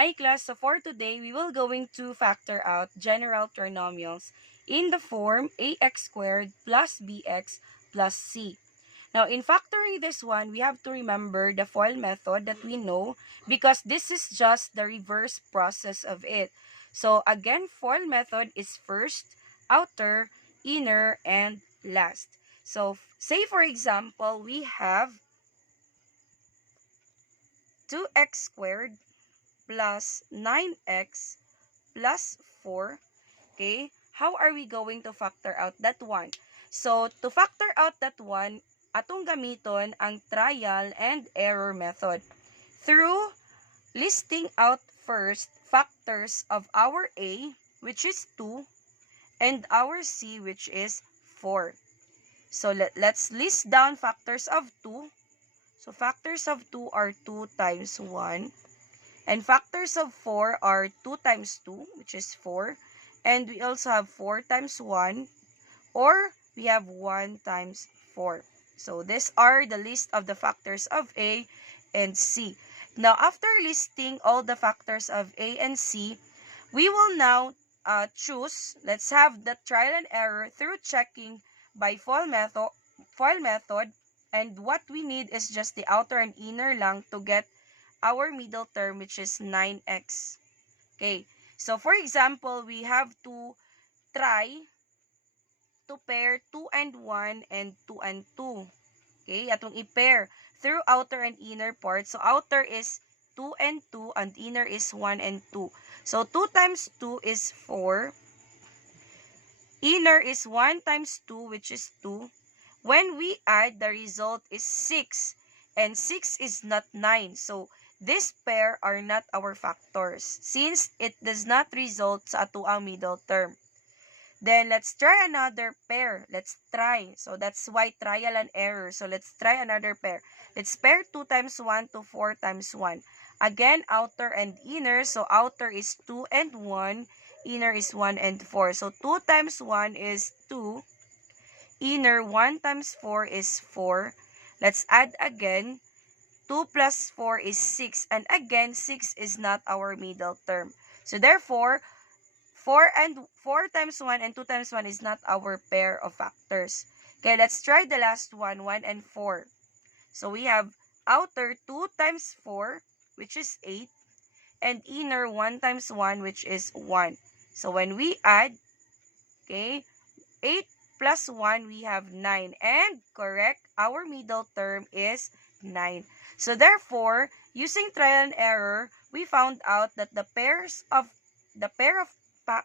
Hi class, so for today, we will going to factor out general trinomials in the form ax squared plus bx plus c. Now, in factoring this one, we have to remember the FOIL method that we know because this is just the reverse process of it. So, again, FOIL method is first, outer, inner, and last. So, say for example, we have 2x squared plus 9x plus 4. Okay, how are we going to factor out that one? So, to factor out that one, atong gamiton ang trial and error method through listing out first factors of our A, which is 2, and our C, which is 4. So, let's list down factors of 2. So, factors of 2 are 2 times 1. And factors of 4 are 2 times 2, which is 4. And we also have 4 times 1, or we have 1 times 4. So these are the list of the factors of A and C. Now, after listing all the factors of A and C, we will now choose, let's have the trial and error through checking by FOIL method, and what we need is just the outer and inner lang to get our middle term, which is 9x. Okay, so for example, we have to try to pair 2 and 1 and 2 and 2. Okay, atong i-pair through outer and inner part. So outer is 2 and 2 and inner is 1 and 2. So 2 times 2 is 4. Inner is 1 times 2, which is 2. When we add, the result is 6. And 6 is not 9. So this pair are not our factors since it does not result sa ato ang middle term. Then let's try another pair. Let's try. So that's why trial and error. So let's try another pair. Let's pair 2 times 1 to 4 times 1. Again, outer and inner. So outer is 2 and 1. Inner is 1 and 4. So 2 times 1 is 2. Inner 1 times 4 is 4. Let's add again. 2 plus 4 is 6. And again, 6 is not our middle term. So therefore, 4 times 1 and 2 times 1 is not our pair of factors. Okay, let's try the last one, 1 and 4. So we have outer 2 times 4, which is 8. And inner 1 times 1, which is 1. So when we add, okay, 8 plus 1, we have 9. And correct, our middle term is 9. So therefore, using trial and error, we found out that the pair of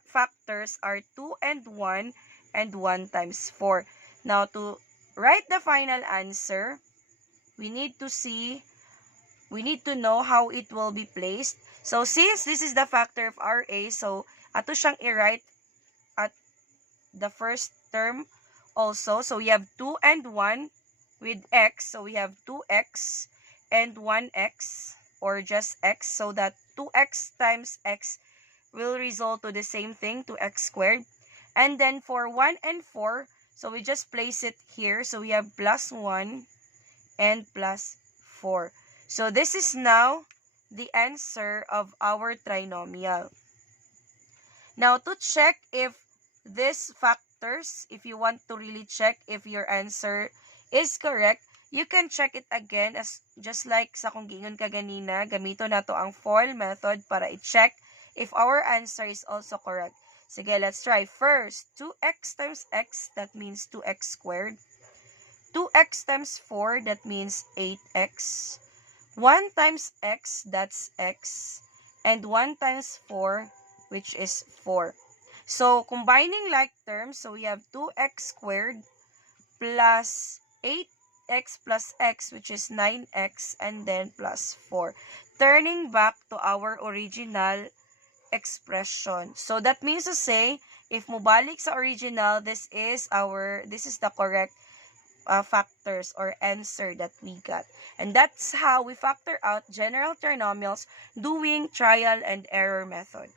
factors are 2 and 1 and 1 times 4. Now, to write the final answer, we need to know how it will be placed. So, since this is the factor of RA, so ato siyang i-write at the first term also. So, we have 2 and 1 with x. So, we have 2x and 1x or just x. So, that 2x times x will result to the same thing, 2x squared. And then for 1 and 4, so we just place it here. So we have plus 1 and plus 4. So this is now the answer of our trinomial. Now to check if these factors, if you want to really check if your answer is correct, you can check it again as just like sa kung giingon ka ganina, gamito nato ang FOIL method para i-check if our answer is also correct. Sige, let's try. First, 2x times x, that means 2x squared. 2x times 4, that means 8x. 1 times x, that's x. And 1 times 4, which is 4. So, combining like terms, so we have 2x squared plus 8x plus x, which is 9x, and then plus 4. Turning back to our original expression. So that means to say, if mubalik sa original, this is the correct factors or answer that we got. And that's how we factor out general trinomials doing trial and error method.